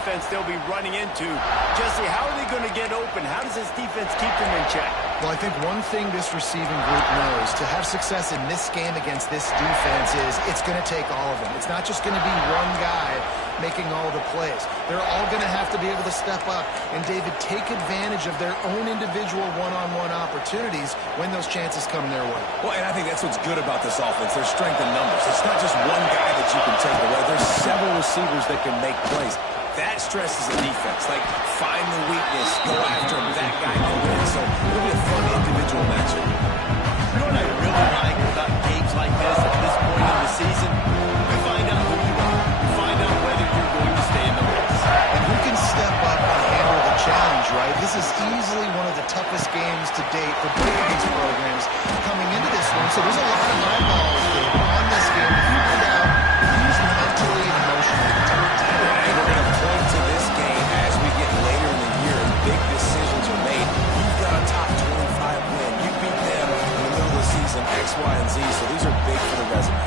defense they'll be running into. Jesse, how are they going to get open? How does this defense keep them in check? Well, I think one thing this receiving group knows to have success in this game against this defense is it's going to take all of them. It's not just going to be one guy making all the plays. They're all going to have to be able to step up and, David, take advantage of their own individual one-on-one opportunities when those chances come their way. Well, and I think that's what's good about this offense. There's strength in numbers. It's not just one guy that you can take away. There's several receivers that can make plays. That stresses the defense. Like, find the weakness, go after him. That guy can win. So it'll be a fun individual matchup. You know what I really like about games like this at this point in the season? You find out who you are. You find out whether you're going to stay in the race. And who can step up and handle the challenge, right? This is easily one of the toughest games to date for both of these programs coming into this one. So there's a lot of eyeballs, Dave, on this game to figure out who's mentally and emotionally tough. And we're going to point to this game as we get later in the year and big decisions are made. You've got a top 25 win. You beat them in the middle of the season, X, Y, and Z. So these are big for the resume.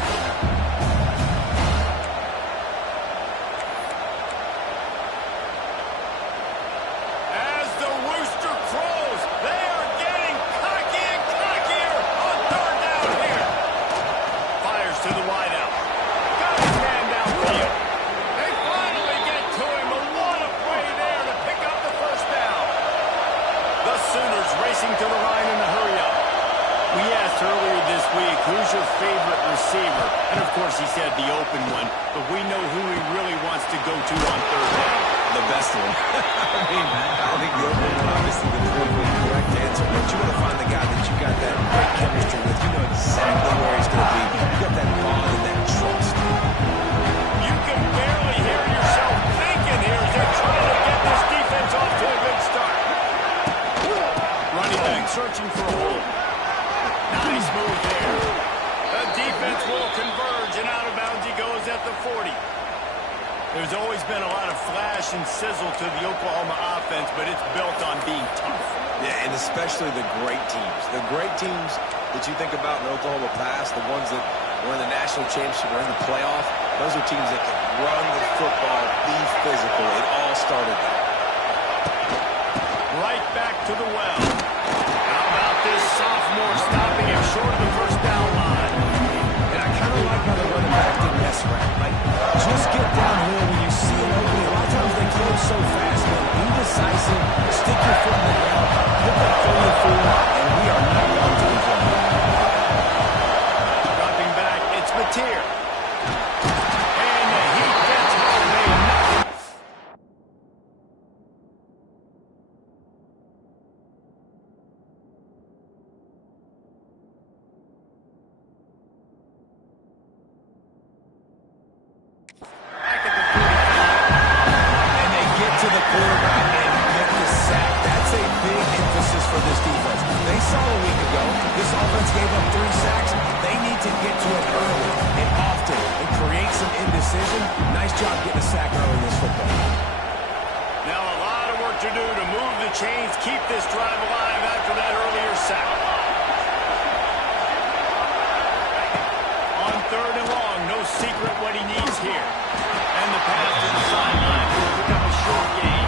As the rooster crows, they are getting cocky and cockier on third down here. Fires to the wideout. Got his man downfield. They finally get to him, but what a play there to pick up the first down. The Sooners racing to the line in the hurry-up. We asked earlier this week, who's your favorite receiver? And, of course, he said the open one, but we know who he really wants to go to on third down. The best one. I think the open one, obviously, the politically correct answer, but you want to find the guy that you got that great chemistry with. You know exactly where he's going to be. You got that bond and that trust. You can barely hear yourself thinking here as they're trying to get this defense off to a good start. Running back searching for a hole. Nice move there. The defense will converge, and out of bounds he goes at the 40. There's always been a lot of flash and sizzle to the Oklahoma offense, but it's built on being tough. Yeah, and especially the great teams. The great teams that you think about in Oklahoma past, the ones that were in the national championship or in the playoff, those are teams that can run the football, be physical. It all started there. Right back to the well. How about this sophomore stopping him short of the first down line? And I kind of like how the running back didn't mess around. Like, just get downhill when you see an opening. A lot of times they close so fast, man. Be decisive, stick your foot in the ground, put that 34, and we are not going to enjoy it. Dropping back, it's Mateer. And the heat gets home, made nothing. To the quarterback and get the sack. That's a big emphasis for this defense. They saw a week ago this offense gave up 3 sacks. They need to get to it early and often and create some indecision. Nice job getting a sack early in this football. Now a lot of work to do to move the chains, keep this drive alive after that earlier sack. On third and long, no secret what he needs here. And the pass to the sideline will pick up a short gain.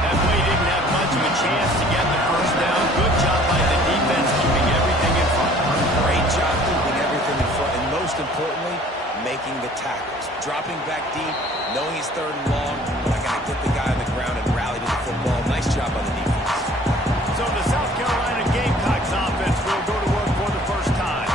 That play didn't have much of a chance to get the first down. Good job by the defense keeping everything in front. Great job keeping everything in front, and most importantly, making the tackles. Dropping back deep, knowing he's third and long, but I got to get the guy on the ground and rally to the football. Nice job by the defense. So the South Carolina Gamecocks offense will go to work for the first time.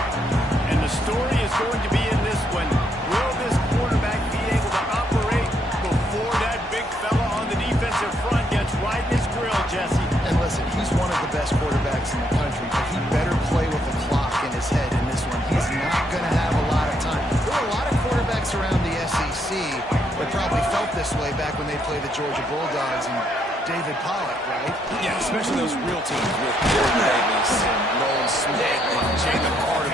And the story is going to be in this one. Will this quarterback be able to operate before that big fella on the defensive front gets right in his grill, Jesse? And listen, he's one of the best quarterbacks in the country, but he better play with the clock in his head in this one. He's not going to have a lot of time. There were a lot of quarterbacks around the SEC that probably felt this way back when they played the Georgia Bulldogs and David Pollock, right? Yeah, especially those real teams with Bill Davis and Nolan Smith and Jalen Carter.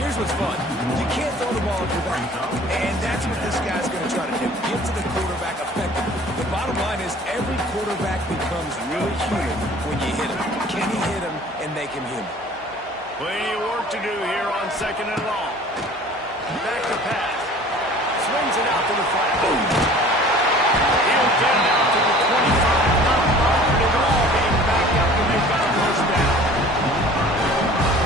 Here's what's fun. You can't throw the ball at your back. And that's what this guy's going to try to do. Get to the quarterback effectively. The bottom line is every quarterback becomes really human when you hit him. Can he hit him and make him human? Plenty of work to do here on second and long. Back to pass. Swings it out to the flat. He'll get it out to the 25, not bothered at all being backed up when they've got a first down.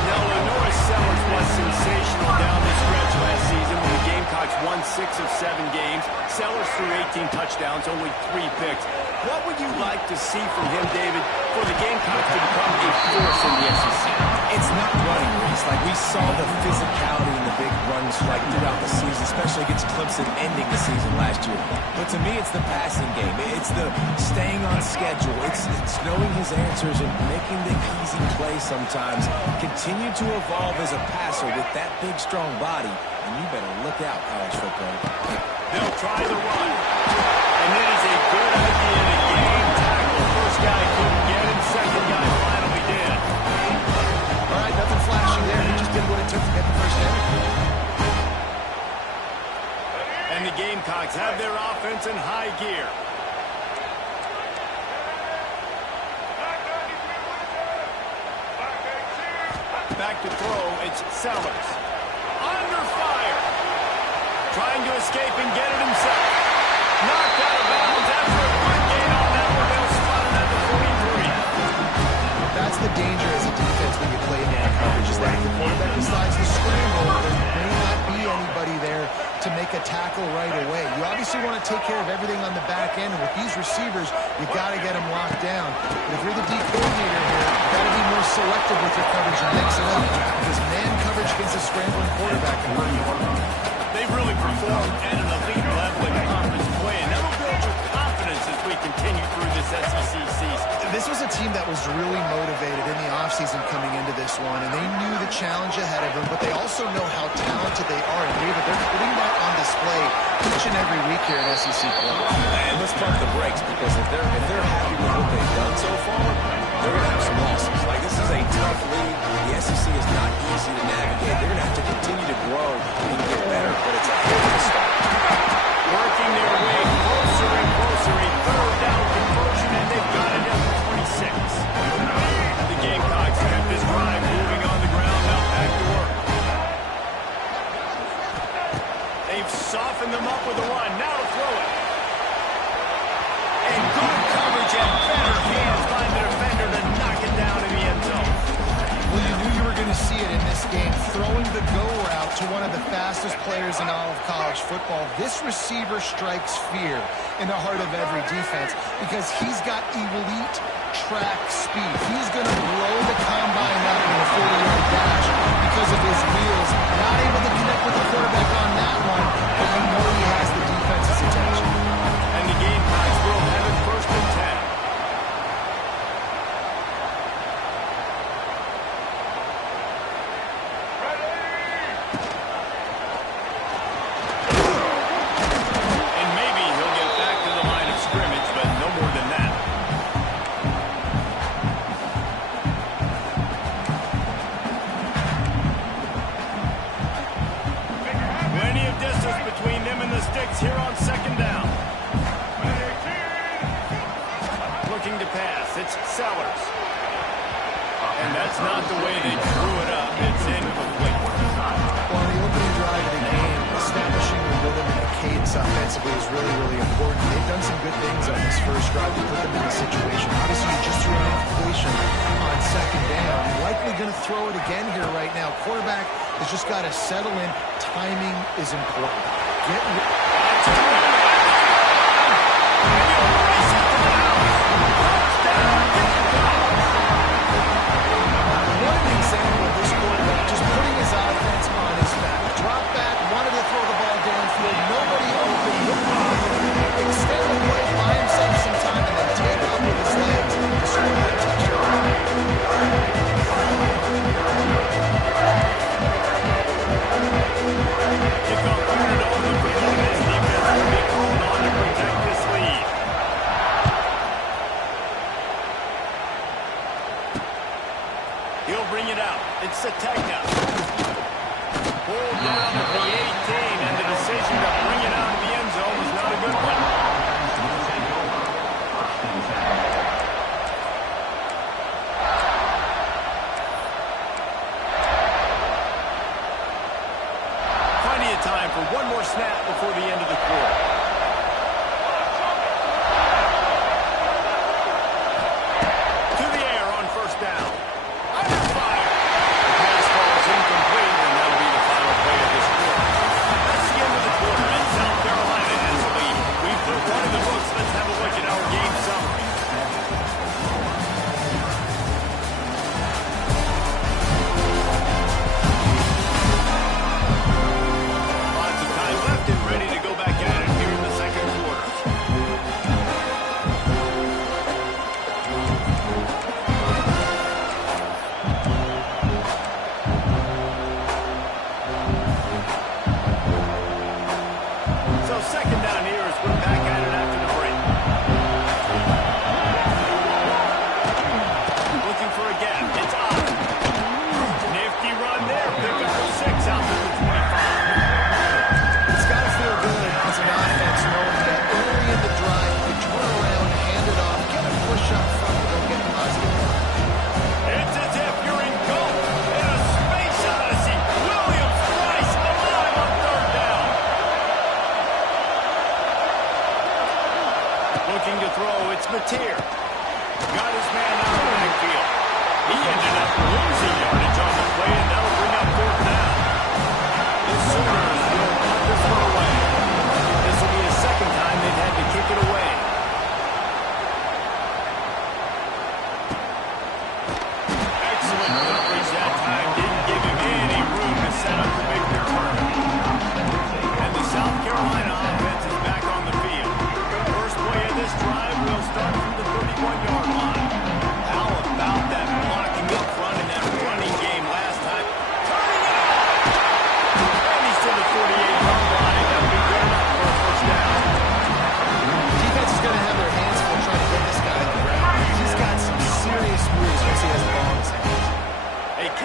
Now, Lenore's Sellers was sensational down the stretch last season when the Gamecocks won 6 of 7 games. Sellers threw 18 touchdowns, only 3 picks. What would you like to see from him, David, for the Gamecocks to become a force in the SEC? It's not running, Reese. Like, we saw the physicality in the big runs like throughout the season, especially against Clemson ending the season last year. But to me, it's the passing game. It's the staying on schedule. It's knowing his answers and making the easy play sometimes. Continue to evolve as a passer with that big, strong body. And you better look out, college football. They'll try the run. And it is a good idea to game tackle. First guy couldn't get him. Second guy finally did. All right, nothing flashy there. He just did what it took to get the first down. And the Gamecocks have their offense in high gear. Back to throw, it's Sellers. Under fire. Trying to escape and get it himself. Knocked out of bounds after a good gain on that one. They'll spot it at the 43. That's the danger as a defense when you play man coverage, is that if the quarterback decides to scramble, there may not be anybody there to make a tackle right away. You obviously want to take care of everything on the back end, and with these receivers, you got to get them locked down. But if you're the D coordinator here, you got to be more selective with your coverage and mix it up, because man coverage against a scrambling quarterback can hurt you. They've really performed at an elite level in conference play, and that'll build your confidence as we continue through this SEC season. This was a team that was really motivated in the offseason coming into this one, and they knew the challenge ahead of them, but they also know how talented they are, and David, they're putting that on display each and every week here in SEC play. And let's pump the brakes, because if they're happy with what they've done so far, they're going to have some losses. Like, this is a tough league. The SEC is not easy to navigate. They're going to have to continue to grow and get better, but it's a hell of a start. Working their way closer and closer, a third down conversion, and they've got it at the 26. The Gamecocks kept this drive moving on the ground, now back to work. They've softened them up with a run, now to throw it. And good coverage and better hands by the defender to knock it down in the end zone. Well, you knew you were going to see it in this game, throwing the go route to one of the fastest players in all of college football. This receiver strikes fear in the heart of every defense because he's got elite track speed. He's going to blow the combine up in a 40-yard dash because of his wheels. Not able to connect with the quarterback on that one, but you know he has the defense's attention. And the Gamecocks will have it first and 10. Here on second down. Looking to pass. It's Sellers. And that's not the way they drew it up. It's incomplete. Well, the opening drive of the game, establishing the rhythm and the cadence offensively is really, really important. They've done some good things on this first drive to put them in a situation. Obviously, you just threw an incompletion on second down. You're likely going to throw it again here right now. Quarterback has just got to settle in. Timing is important. What an example of this quarterback just putting his offense on his back. Drop back, wanted to throw the ball downfield, nobody open, extend the play, buy himself some time, and then take off with his legs to score that touchdown. Kickoff unit on the field. This defense will be called on to protect this lead. He'll bring it out. It's Sategna. Pulled down at the 18, and the decision to bring it out of the end zone was not a good one. Plenty of time for one more snap before the end of the quarter.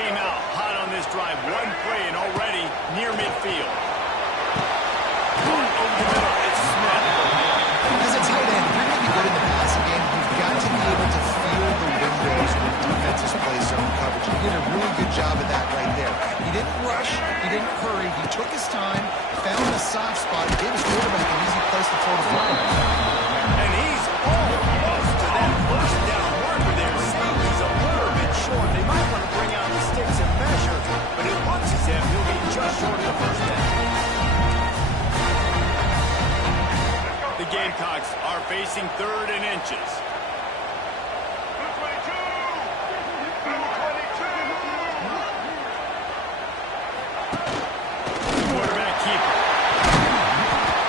came out hot on this drive. One play and already near midfield. Over the middle, it's Smith. As a tight end, if you're going to be good in the passing game, you've got to be able to feel the windows when defenses play zone coverage. He did a really good job of that right there. He didn't rush. He didn't hurry. He took his time, found a soft spot, and gave his quarterback an easy place to throw the football. And he's almost to that first down marker there. Safety's a little bit short. They might want to bring out the sticks and measure, but it looks as if he'll be just short of the first down. The Gamecocks are facing 3rd and inches. Quarterback keeper.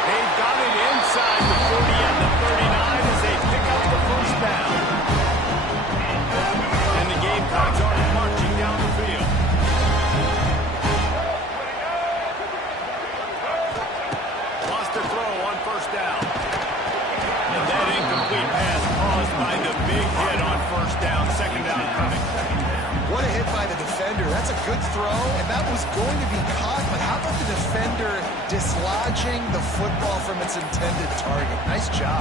They've got it inside the 40 and the 39 as they pick up the first down. And the Gamecocks are marching down the field. Lost a throw on first down. And that incomplete pass caused by the big hit on first down. Second down coming. What a hit by the defender. That's a good throw, and that was going to be caught, but how about the defender dislodging the football from its intended target? Nice job.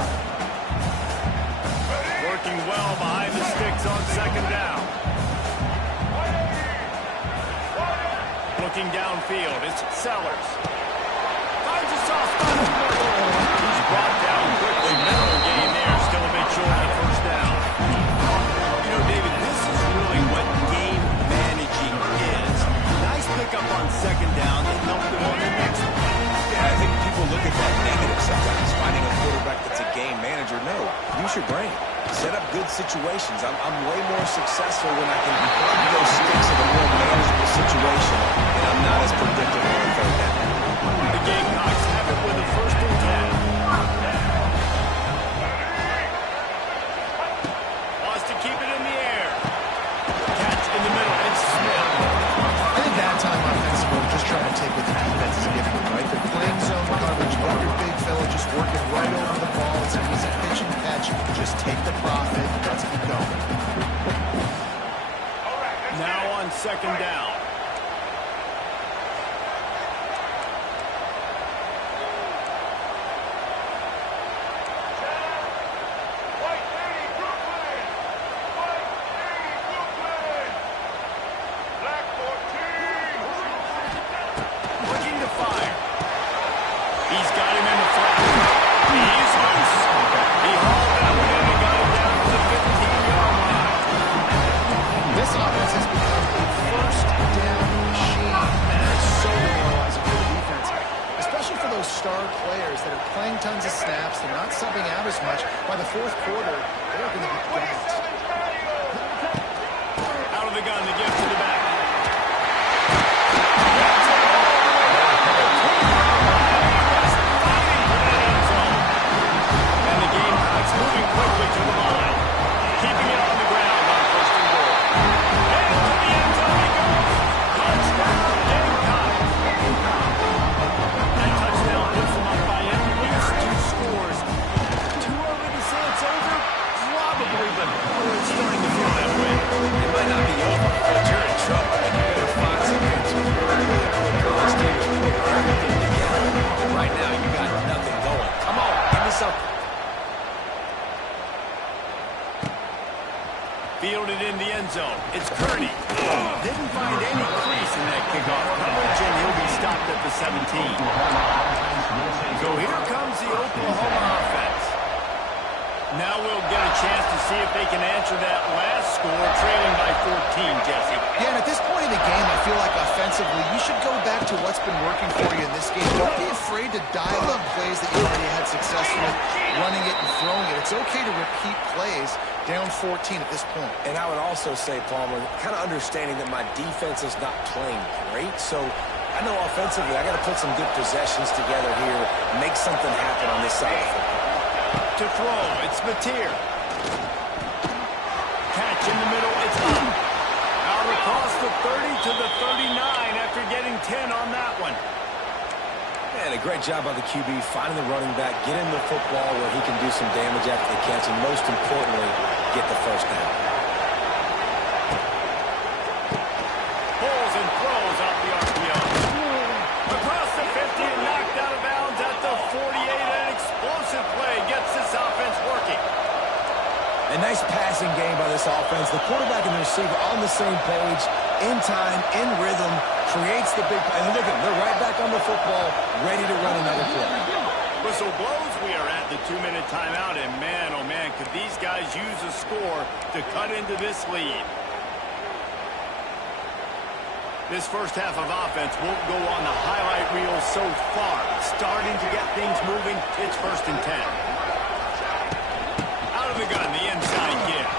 Working well behind the sticks on second down. Looking downfield, it's Sellers. Finds a soft spot. He's brought down quickly. Mental gain there, still a bit short of first down. You know, David, this is really what game managing is. Nice pickup on second down that helped them on the next one. Yeah, I think people look at that negative sometimes, finding a quarterback that's a game manager. No, use your brain. Set up good situations. I'm way more successful when I can put those sticks in a more manageable situation, and I'm not as predictable on third down. The Gamecocks have it with a 1st and 10. Wants to keep it in the air. Catch in the middle, it's Smith. I think that time offensively, just trying to take what the defense is giving them, right? They're playing zone coverage, but your big fella just working right over the ball. It's an easy pitch and catch. Just take the profit. Let's keep going. Now on second down. Looking to fire. He's got him in the flat. He's loose. He hauled that one in and got him down to the 15-yard line. This offense has become a first down machine, and that's so demoralizing for the defense, especially for those star players that are playing tons of snaps. They're not subbing out as much. By the 4th quarter, they're going to be gassed. Out of the gun, the gift to the back. And the Gamecocks moving quickly to the line. Keeping it on the ground on 1st and goal. And to the end zone he goes. Touchdown, Gamecocks. That touchdown puts them up by at least 2 scores. Too early to say it's over? Probably, but it's starting to feel that way. It might not be over, but you're in trouble. And you better find some answers early and put college team and put everything together. Right now, you got nothing going. Come on, give me something. Fielded in the end zone. It's Kearney. Didn't find any crease in that kickoff coverage, and he'll be stopped at the 17. So here comes the Oklahoma offense. Now we'll get a chance to see if they can answer that last score, trailing by 14, Jesse. Yeah, and at this point in the game, I feel like offensively, you should go back to what's been working for you in this game. Don't be afraid to dial up plays that you already had success with, running it and throwing it. It's okay to repeat plays down 14 at this point. And I would also say, Palmer, kind of understanding that my defense is not playing great, so I know offensively I got to put some good possessions together here, make something happen on this side of the football. To throw, it's Mateer. Catch in the middle, it's up. Out across the 30 to the 39 after getting 10 on that one. And a great job by the QB, finding the running back, get him the football where he can do some damage after the catch, and most importantly, get the first down. offense. The quarterback and the receiver on the same page, in time, in rhythm, creates the big play. And look at them. They're right back on the football, ready to run another play. Whistle blows. We are at the 2-minute timeout. And man, oh man, could these guys use a score to cut into this lead. This first half of offense won't go on the highlight reel so far. Starting to get things moving. It's 1st and 10. Out of the gun, the inside give.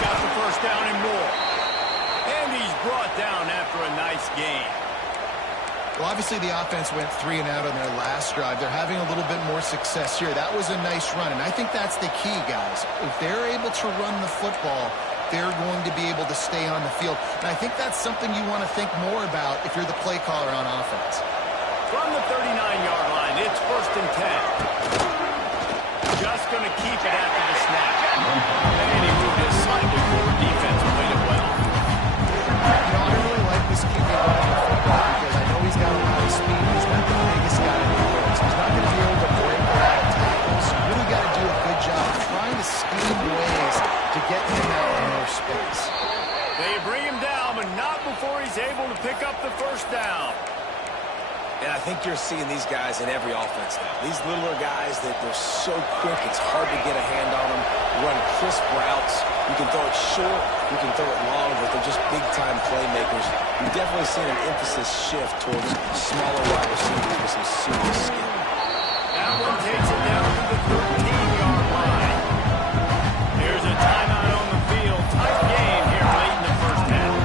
Got the first down and more. And he's brought down after a nice gain. Well, obviously the offense went 3 and out on their last drive. They're having a little bit more success here. That was a nice run, and I think that's the key, guys. If they're able to run the football, they're going to be able to stay on the field. And I think that's something you want to think more about if you're the play caller on offense. From the 39-yard line, it's 1st and 10. Just going to keep it after the snap. And he moved it slightly forward. Defense played it well. You know, I really like this QB running the football because I know he's got a lot of speed. He's not the biggest guy in the world, so he's not going to be able to break a lot of tackles. So you really got to do a good job trying to scheme ways to get him out in more space. They bring him down, but not before he's able to pick up the first down. And I think you're seeing these guys in every offense now. These littler guys, that they're so quick, it's hard to get a hand on them. Run crisp routes. You can throw it short, you can throw it long, but they're just big-time playmakers. You've definitely seen an emphasis shift towards smaller wide receivers with some serious skill. That one takes it down to the 13-yard line. Here's a timeout on the field. Tight game here late in the first half.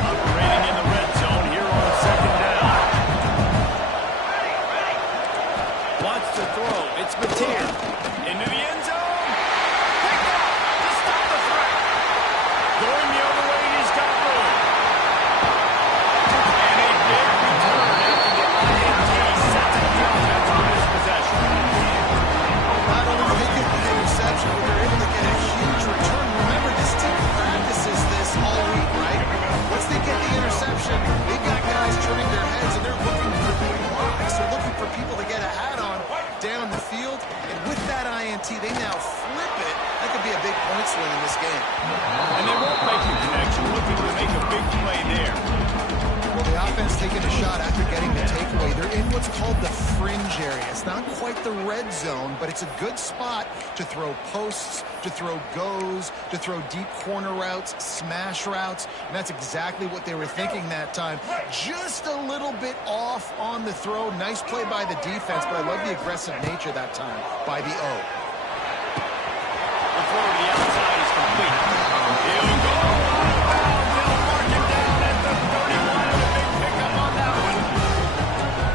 Operating in the red zone here on 2nd down. Wants to throw. It's Mateer. Into the end zone. Picked up to stop the threat. Going the other way, and he's got room. And a big return after the INT sets up the offense on this possession. Not only do they get the interception, but they're able to get a huge return. Remember, this team practices this all week, right? Once they get the interception, they've got guys turning their heads, and they're looking for blocks. They're looking for people to get a hat on down the field. And with that INT, they now flip it. That could be a big point swing in this game. And they won't make the connection, looking to make a big play there. Well, the offense taking a shot after getting the takeaway. They're in what's called the fringe area. It's not quite the red zone, but it's a good spot to throw posts, to throw goes, to throw deep corner routes, smash routes. And that's exactly what they were thinking that time. Just a little bit off on the throw. Nice play by the defense, but I love the aggressive nature that time by the O. The throw to the outside is complete. He'll go out of bounds. They'll mark him down at the 31. A big pickup on that one.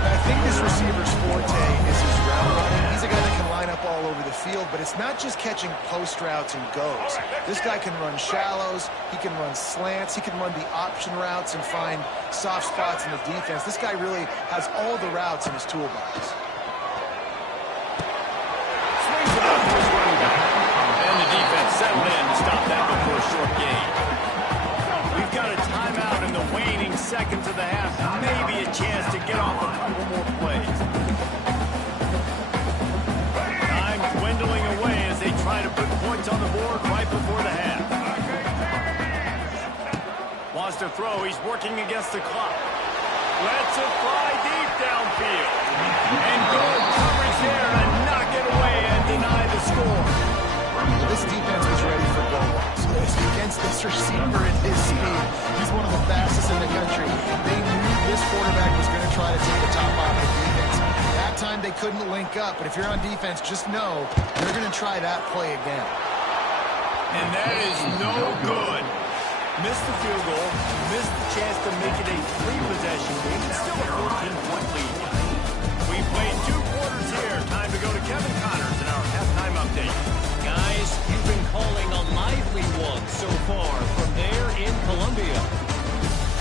I think this receiver's forte is his route running. He's a guy that can line up all over the field, but it's not just catching post routes and goes. This guy can run shallows, he can run slants, he can run the option routes and find soft spots in the defense. This guy really has all the routes in his toolbox. Swings it out to his running back. And the defense settled in to stop that before a short gain. We've got a timeout in the waning seconds of the half. Maybe a chance to get off a couple more plays. Time dwindling away as they try to put points on the board right before the half. Wants to throw. He's working against the clock. Lets it fly deep downfield. And good coverage there to knock it away and deny the score. Well, this defense was ready for goal lines. Against this receiver and his speed. He's one of the fastest in the country. They knew this quarterback was going to try to take the top off the defense. That time they couldn't link up, but if you're on defense, just know they're going to try that play again. And that is no good. Missed the field goal, missed the chance to make it a 3-possession game. It's still a 14-point lead. We played 2 quarters here. Time to go to Kevin Connors in our halftime update. Guys, you've been calling a lively one so far from there in Columbia.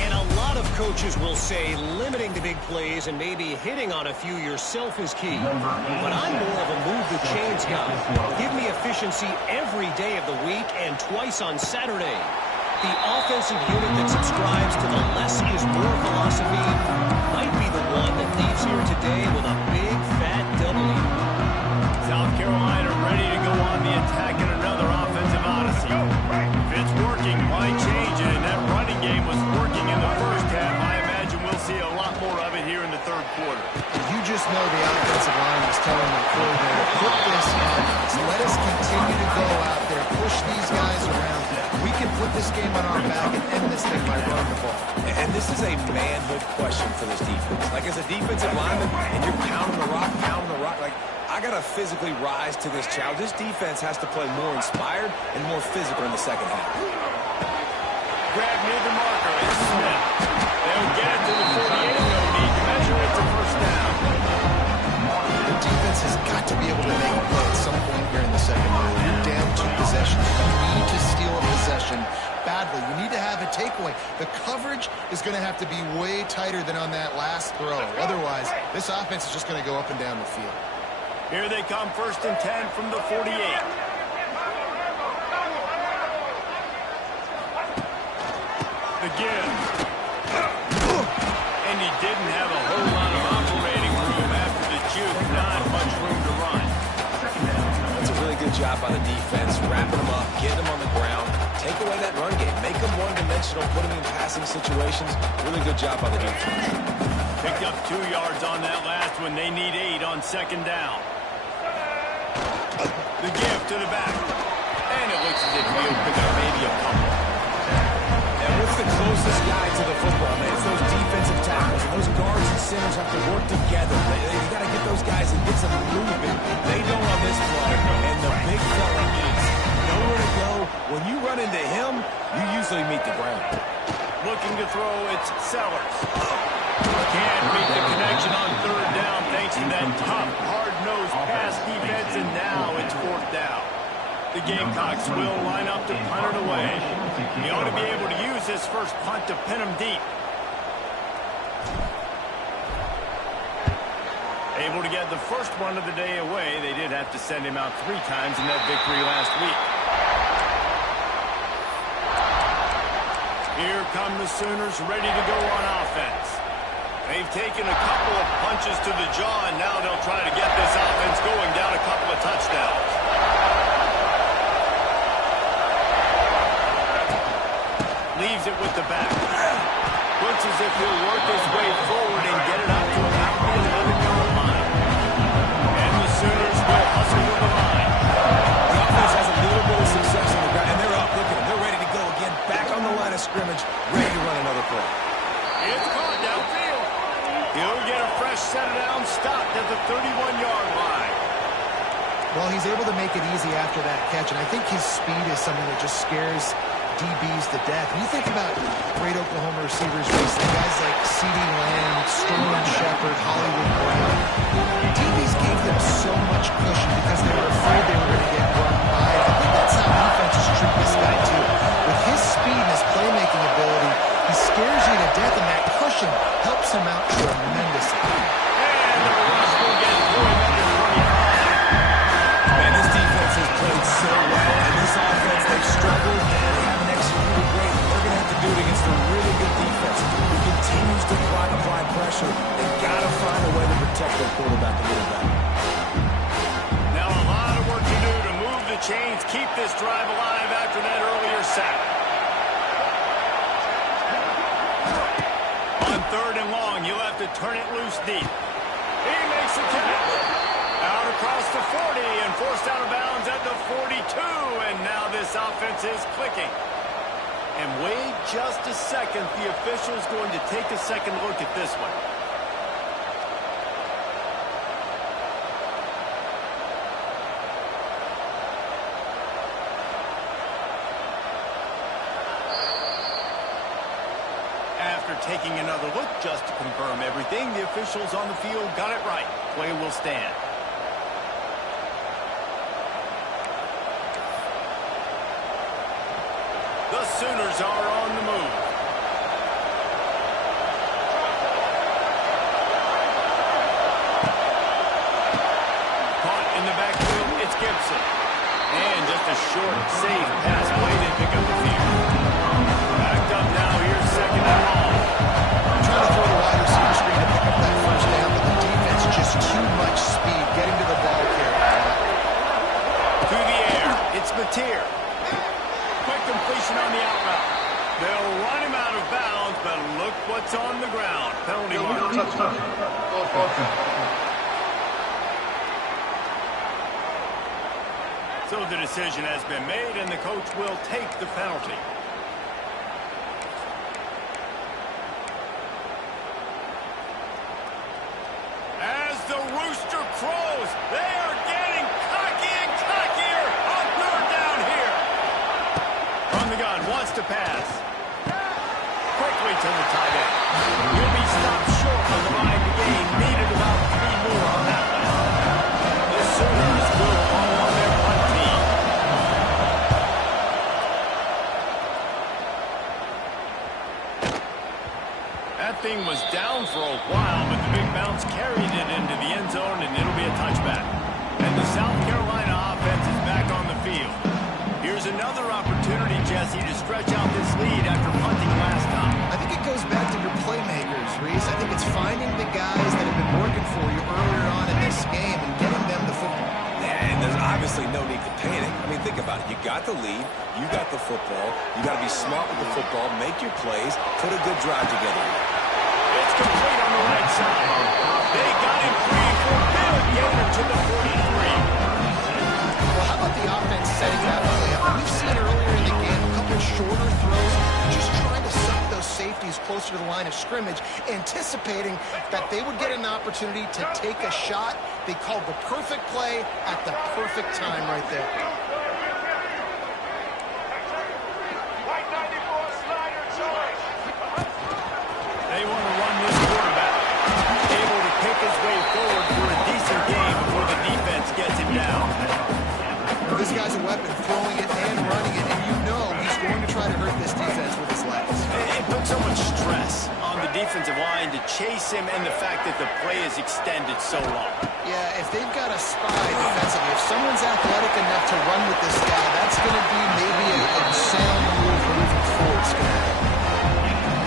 And a lot of coaches will say limiting the big plays and maybe hitting on a few yourself is key. But I'm more of a move the chains guy. Give me efficiency every day of the week and twice on Saturday. The offensive unit that subscribes to the less is more philosophy might be the one that leaves here today with a big, fat W. South Carolina ready to go on the attack in another offensive odyssey. If it's working, why change it? And that running game was working in the first half. I imagine we'll see a lot more of it here in the third quarter. You just know the offensive line was telling the coordinator, put this offense. Let us continue to go out there, push these guys around. We can put this game on our back and end this thing by running the ball. And this is a manhood question for this defense. Like, as a defensive lineman, and you're pounding the rock, like, I got to physically rise to this challenge. This defense has to play more inspired and more physical in the second half. Grab near the marker. It's Smith. They'll get it to the 48. They'll need to measure it to first down. The defense has got to be able to make a play at some point here in the second half. You're down 2 possessions. You need to steal a possession badly. You need to have a takeaway. The coverage is going to have to be way tighter than on that last throw. Otherwise, this offense is just going to go up and down the field. Here they come, 1st and 10 from the 48. Again. And he didn't have a whole lot of operating room after the juke. Not much room to run. That's a really good job by the defense, wrapping them up, getting them on the ground, take away that run game, make them one-dimensional, put them in passing situations. Really good job by the defense. Picked up 2 yards on that last one. They need 8 on 2nd down. The give to the back. And it looks as if he'll pick up maybe a couple. And what's the closest guy to the football, man? It's those defensive tackles. And those guards and centers have to work together. You got to get those guys and get some movement. They don't on this play. And the big fella needs nowhere to go. When you run into him, you usually meet the ground. Looking to throw, it's Sellers. Can't make the connection on 3rd down thanks to that tough, hard-nosed pass defense, and now it's 4th down. The Gamecocks will line up to punt it away. He ought to be able to use his first punt to pin him deep. Able to get the first one of the day away. They did have to send him out 3 times in that victory last week. Here come the Sooners ready to go on offense. They've taken a couple of punches to the jaw, and now they'll try to get this offense going down a couple of touchdowns. Leaves it with the back. Looks as if he'll work his way forward and get it up to about the 11-yard line. And the Sooners will hustle to the line. The offense has a little bit of success on the ground, and they're up. Look at them. They're ready to go again. Back on the line of scrimmage, ready to run another play. It's caught downfield. He'll get a fresh set down, stopped at the 31-yard line. Well, he's able to make it easy after that catch, and I think his speed is something that just scares DBs to death. When you think about great Oklahoma receivers recently, guys like CeeDee Lamb, Sterling Shepard, Hollywood Brown, DBs gave them so much cushion because they were afraid they were going to get run by. I think that's how defenses treat this guy, too. With his speed and his playmaking ability, he scares you to death, and that cushion helps him out tremendously. And the rush will get through him at the 25. Man, this defense has played so well, and this offense, they've struggled. They haven't executed great. They're going to have to do it against a really good defense who continues to apply pressure. They've got to find a way to protect their quarterback a little better. Now a lot of work to do to move the chains, keep this drive alive after that earlier sack. On 3rd and long, you'll have to turn it loose deep. He makes the catch. Out across the 40 and forced out of bounds at the 42. And now this offense is clicking. And wait just a second. The official's going to take a second look at this one. After taking another look just to confirm everything, the officials on the field got it right. Play will stand. The Sooners are on the move. Caught in the backfield, it's Gibson. And just a short, safe pass play to pick up the field. Backed up now, here's second and long. Trying to throw the wide receiver screen to pick up that first down, but the defense just too much speed getting to the ball carrier. To the air, it's Mateer. Quick completion on the out route. They'll run him out of bounds, but look what's on the ground. Penalty mark. So the decision has been made, and the coach will take the penalty. As the rooster crows, they are getting cocky and cockier on third down here. From the gun, wants to pass. Quickly to the tight end. He'll be stopped short on the line to gain. Needed about 3 more on that one. The Sooners will call on their punt team. That thing was down for a while, but the big bounce carried it into the end zone, and it'll be a touchback. And the South Carolina offense is back on the field. Here's another opportunity, Jesse, to stretch out this lead after punting last time. I think it goes back to your playmakers, Reese. I think it's finding the guys that have been working for you earlier on in this game and getting them the football. And there's obviously no need to panic. I mean, think about it. You got the lead. You got the football. You got to be smart with the football, make your plays, put a good drive together. It's complete on the right side. They got him free for a big gain to the 43. Well, how about the offense setting that play up? We've seen earlier in the game a couple shorter throws, just trying to suck those safeties closer to the line of scrimmage, anticipating that they would get an opportunity to take a shot. They called the perfect play at the perfect time right there. They want to run this quarterback. Able to pick his way forward for a decent game before the defense gets him down. Well, this guy's a weapon, throwing it and running it, and you know he's going to try to hurt this defense with his legs. It puts so much stress on the defensive line to chase him, and the fact that the play is extended so long. Yeah, if they've got a spy defensively, if someone's athletic enough to run with this guy, that's going to be maybe a sound move moving forward, Scott.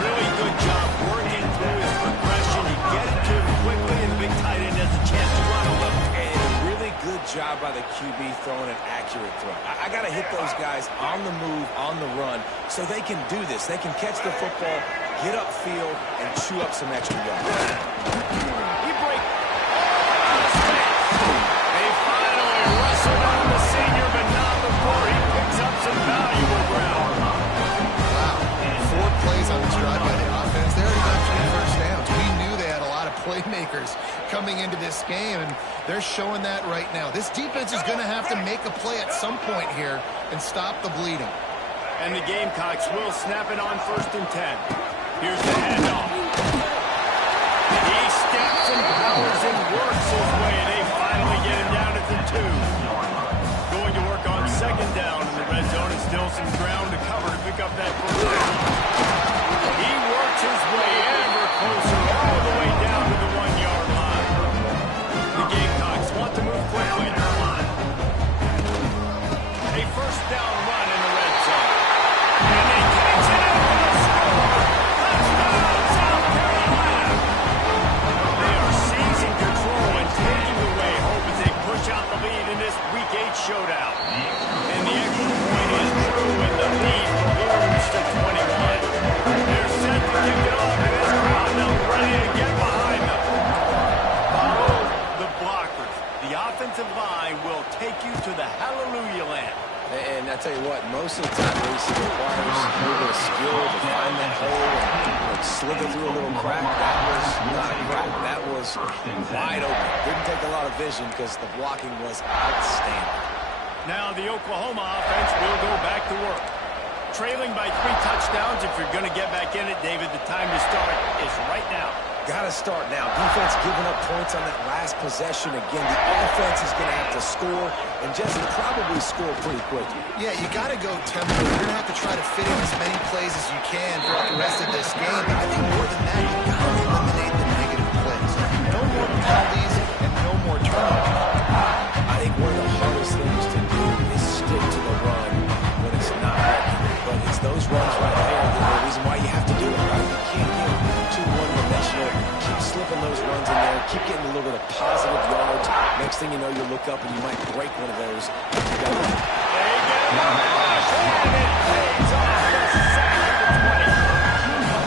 Really good job working through his progression. You get it to him quickly, and the big tight end has a chance to run a little. And a really good job by the QB throwing an accurate throw. I got to hit those guys on the move, on the run, so they can do this. They can catch the football, get upfield, and chew up some extra yards. He break. They finally wrestle down the senior, but not before he picks up some valuable ground. Wow, 4 plays on this drive by the offense. They already got 3 first downs. We knew they had a lot of playmakers coming into this game, and they're showing that right now. This defense is going to have to make a play at some point here and stop the bleeding. And the Gamecocks will snap it on 1st and 10. Here's the handoff. He steps and powers and works his way, and they finally get him down at the 2. Going to work on 2nd down in the red zone, and still some ground to cover to pick up that first down. He works his way ever closer all the way down to the 1-yard line. The Gamecocks want to move quickly. A first down run in the red zone. And they catch it up for the score. Touchdown, South Carolina. They are seizing control and taking away hope as they push out the lead in this Week 8 showdown. And the extra point is true, and the lead balloons to 21. They're set to kick it off in this crowd now, ready to get behind them. Follow the blockers. The offensive line will take you to the hallelujah land. And I tell you what, most of the time, Reese, it requires a little bit of skill to find that hole and slither through a little crack. That was not a crack. That was wide open. Didn't take a lot of vision because the blocking was outstanding. Now the Oklahoma offense will go back to work. Trailing by 3 touchdowns. If you're going to get back in it, David, the time to start is right now. Got to start now. Defense giving up points on that last possession. Again, the offense is going to have to score, and Jesse probably score pretty quickly. Yeah, you got to go tempo. You're going to have to try to fit in as many plays as you can throughout the rest of this game. But I think more than that, you got to eliminate the negative plays. No more penalties and no more turnovers. I think one of the hardest things to do is keep getting a little bit of positive yards. Next thing you know, you look up and you might break one of those. You got to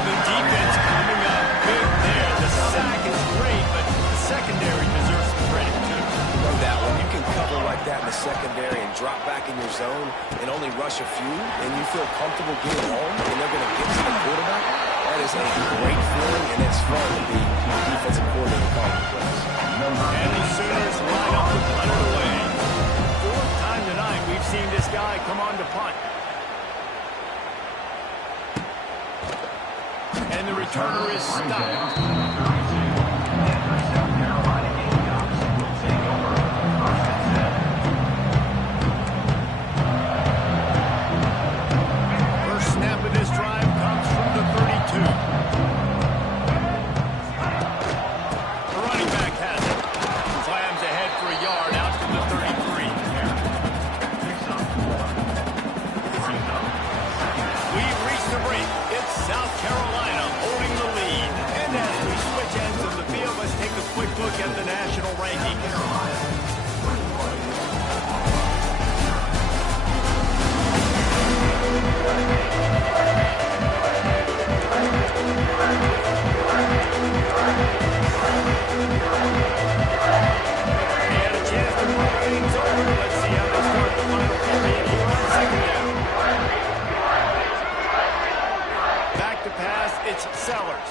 the defense coming up big there. The sack is great, but the secondary deserves some credit too. No doubt, when you can cover like that in the secondary and drop back in your zone and only rush a few, and you feel comfortable getting home and they're going to get to the quarterback, that is a great feeling, and it's fun to be defensive coordinator calling plays. And the Sooners line up to punt it away. Fourth time tonight we've seen this guy come on to punt. And the returner is stopped. First snap of this drive comes from the 32. The running back has it. Slams ahead for a yard out to the 33. We've reached the break. It's South Carolina holding the lead. And as we switch ends of the field, let's take a quick look at the national rankings. They had a chance to move things over. Let's see how they start the final period here on second down. Back to pass, it's Sellers.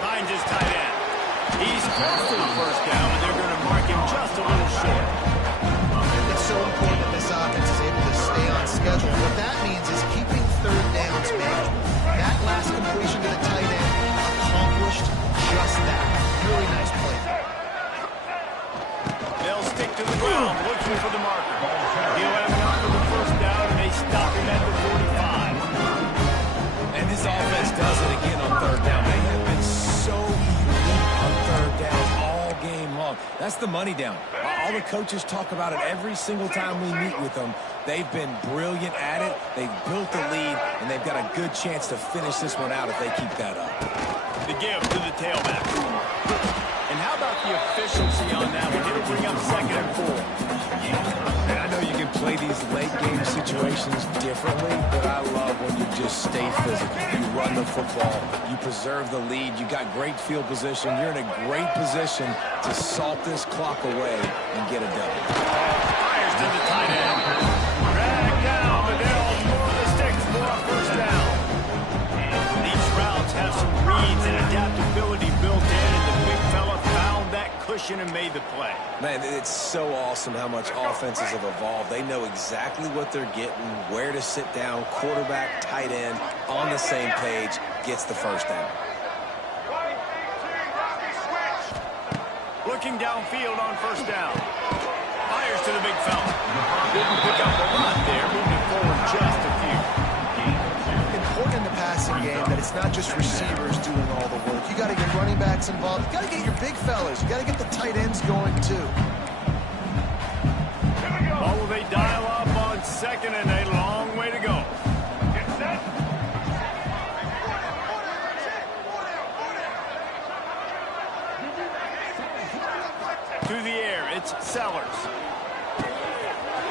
Finds his tight end. He's close to the first down, but they're going to mark him just a little short. It's so important that this offense is able to stay on schedule. What that means is keeping third downs manageable. That last completion to the tight end accomplished just that. Really nice play. They'll stick to the ground, looking for the marker. He'll have enough for the first down, and they stop him at the 45. And this offense does it again on third down. They have been so elite on third down all game long. That's the money down. All the coaches talk about it every single time we meet with them. They've been brilliant at it. They've built the lead, and they've got a good chance to finish this one out if they keep that up. The give to the tailback. And how about the efficiency on that one? It'll bring up second and 4. And I know you can play these late game situations differently, but I love when you just stay physical. You run the football, you preserve the lead, you got great field position. You're in a great position to salt this clock away and get a W. Fires to the tight end. Drag down, but they'll more the sticks for a first down. These routes have some reads and adaptability built in, and the big fella found that cushion and made the play. Man, it's so awesome how much offenses have evolved. They know exactly what they're getting, where to sit down, quarterback, tight end, on the same page, gets the first down. Looking downfield on first down. Fires to the big fella. Didn't pick up a lot there, moving forward just a few. Important in the passing game that it's not just receivers doing all the work. You got to get running backs involved. You got to get your big fellas. You got to get the tight ends going too. Oh, they dial up on second and a long way to go. Get set. To the air, it's Sellers.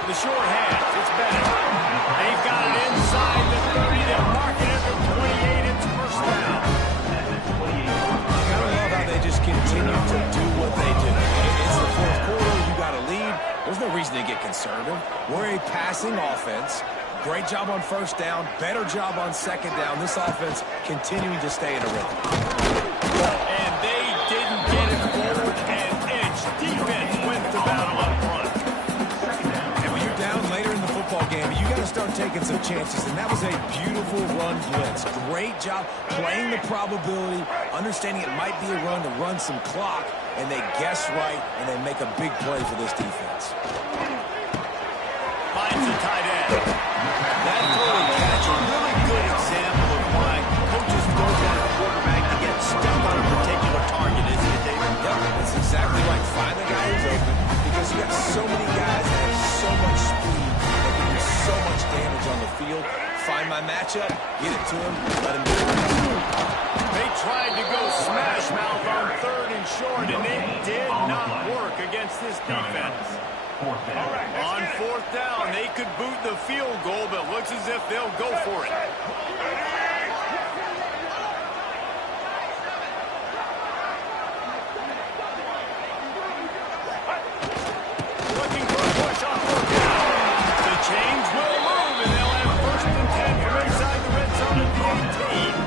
The short hands, it's Bennett. They've got it inside the 30. They're marking it for 28. It's first down. Gotta love how they just continue to do what they do. It's the fourth quarter. You got a lead. There's no reason to get conservative. We're a passing offense. Great job on first down. Better job on second down. This offense continuing to stay in a rhythm. And they didn't get it forward an inch. Defense wins the battle up front. And when you're down later in the football game, you got to start taking some chances. And that was a beautiful run blitz. Great job playing the probability, understanding it might be a run to run some clock, and they guess right, and they make a big play for this defense. Finds the tight end. That throw and catch, a really good example of why coaches don't want a quarterback to get stuck on a particular target, isn't it, David? Yep, that's exactly right. Find the guy who's open, because you got so many guys that have so much speed that can do so much damage on the field. Find my matchup, get it to him, let him do it. They tried to go smash mouth on 3rd and short, and it did not work against this defense. On fourth down, they could boot the field goal, but looks as if they'll go for it. Looking for a push on fourth down. The chains will move, and they'll have 1st and 10 from inside the red zone at the 18.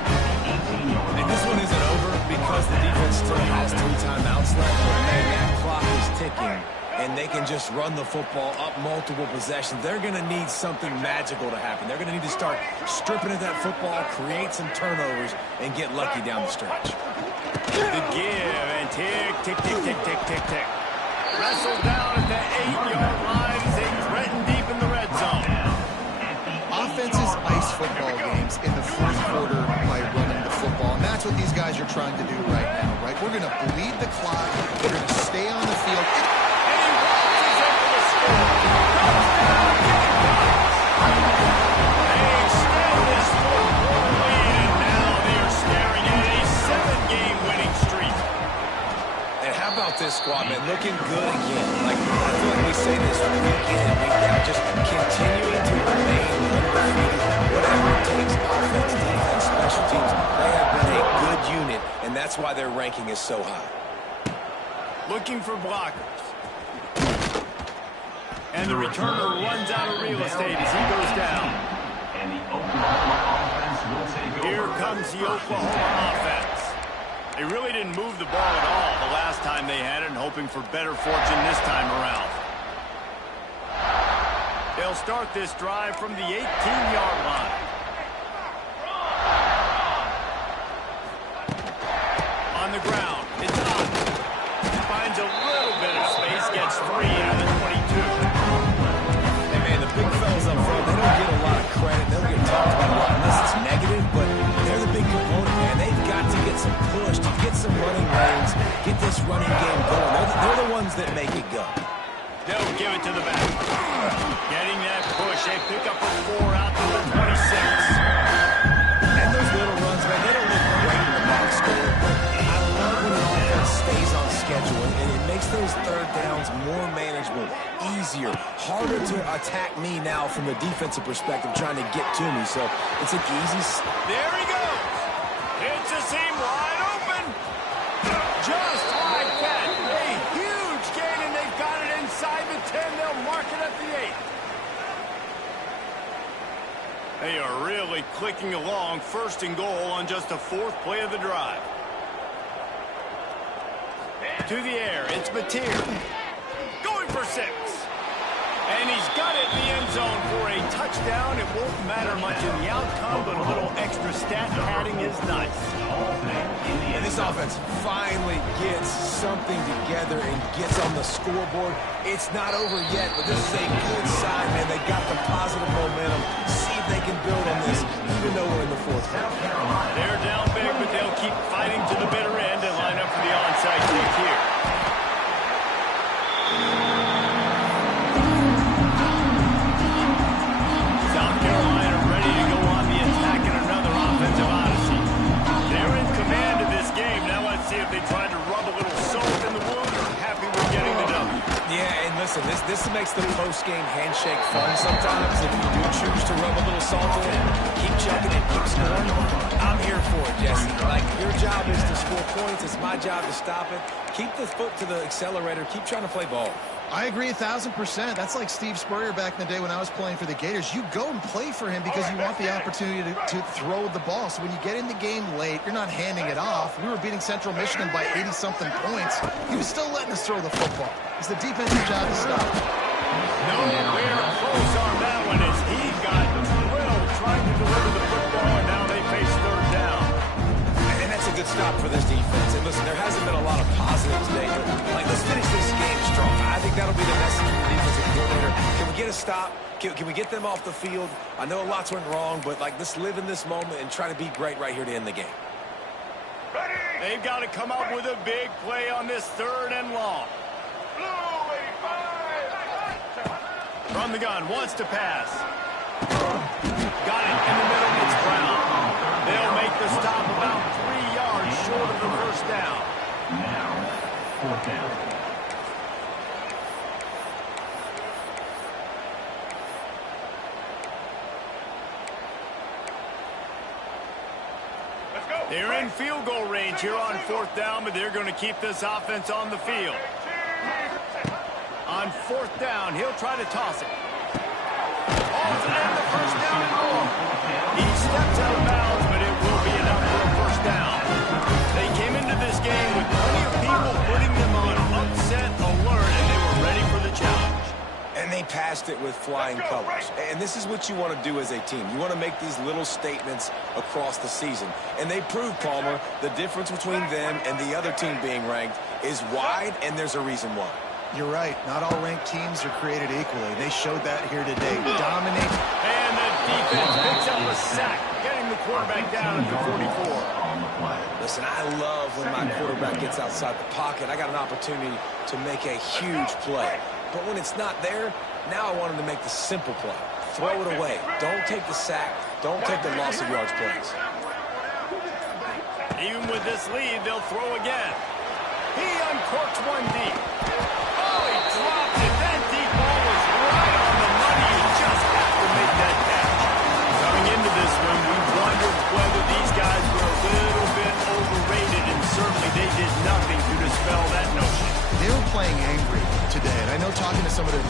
And this one isn't over because the defense still has 3 timeouts left, and that clock is ticking. And they can just run the football up multiple possessions. They're going to need something magical to happen. They're going to need to start stripping at that football, create some turnovers, and get lucky down the stretch. The give, and tick, tick, tick, tick, tick, tick, tick. Wrestled down at the 8-yard line as they threaten deep in the red zone. Offenses ice football games in the fourth quarter by running the football, and that's what these guys are trying to do right now, right? We're going to bleed the clock. We're going to stay on the field. This squad, man, looking good again. Like, I feel like we say this week in, week out, just continuing to remain undefeated. Whatever it takes, offense, defense, special teams, they have been a good unit, and that's why their ranking is so high. Looking for blockers. And the returner runs out of real estate as he goes down. Here comes the Oklahoma offense. They really didn't move the ball at all the last time they had it, and hoping for better fortune this time around. They'll start this drive from the 18-yard line. On the ground, it's on. Finds a little bit of space, gets 3 into the 22. Hey, man, the big fellas up front, they don't get a lot of credit. They don't get talked about a lot unless it's negative, but they're the big component, man. They've got to get some push, to get some running lanes, get this running game going. They're the ones that make it go. They'll give it to the back. Getting that push. They pick up a 4 out to the 26. And those little runs, man, they don't look great in the box score, but I love when the offense stays on schedule, and it makes those third downs more manageable, easier, harder to attack me now from the defensive perspective, trying to get to me. So it's an easy... There he goes. Hits a seam wide open. Just like that. A huge gain, and they've got it inside the 10. They'll mark it at the 8. They are really clicking along. 1st and goal on just the 4th play of the drive. To the air, it's Mateer. Going for 6. And he's got it in the end zone for a touchdown. It won't matter much in the outcome, but a little extra stat padding is nice. And this offense finally gets something together and gets on the scoreboard. It's not over yet, but this is a good sign, man. They got the positive momentum. See if they can build on this, even though we're in the 4th quarter. They're down big, but they'll keep fighting to the bitter end and line up for the onside kick here. South Carolina ready to go on the attack in another offensive odyssey. They're in command of this game. Now let's see if they try to rub a little salt in the wound or happy with getting the W. Yeah, and listen, this makes the post-game handshake fun sometimes. If you do choose to rub a little salt in it, keep chucking it, keep scoring. I'm here for it, Jesse. Like, your job is to score points. It's my job to stop it. Keep the foot to the accelerator. Keep trying to play ball. I agree 1,000%. That's like Steve Spurrier back in the day when I was playing for the Gators. You go and play for him because you want the opportunity to throw the ball. So when you get in the game late, you're not handing it off. We were beating Central Michigan by 80-something points. He was still letting us throw the football. It's the defensive job to stop it. Nowhere close on that one as he got drilled trying to deliver the football, and now they face 3rd down. And that's a good stop for this defense. And listen, there hasn't been a lot of positives today, but like, let's finish this game strong. I think that'll be the message from the defensive coordinator. Can we get a stop? Can we get them off the field? I know lots went wrong, but like, let's live in this moment and try to be great right here to end the game. They've got to come up with a big play on this 3rd and long. From the gun, wants to pass. Got it in the middle, it's Brown. They'll make the stop about 3 yards short of the 1st down. fourth down. They're in field goal range here on fourth down, but they're going to keep this offense on the field. On fourth down, he'll try to toss it. Hauls it in the first down and more. He steps out of bounds, but it will be enough for a first down. They came into this game with plenty of people putting them on upset alert, and they were ready for the challenge. And they passed it with flying colors. And this is what you want to do as a team. You want to make these little statements across the season. And they proved, Palmer, the difference between them and the other team being ranked is wide, and there's a reason why. You're right. Not all ranked teams are created equally. They showed that here today. Dominate. And the defense picks up a sack, getting the quarterback down at the 44. Listen, I love when my quarterback gets outside the pocket. I got an opportunity to make a huge play. But when it's not there, now I want him to make the simple play. Throw it away. Don't take the sack. Don't take the loss of yards plays. Even with this lead, they'll throw again. He uncorks one deep. Oh, he dropped it. That deep ball was right on the money. You just have to make that catch. Coming into this one, we wondered whether these guys were a little bit overrated, and certainly they did nothing to dispel that notion. They were playing angry today, and I know talking to some of their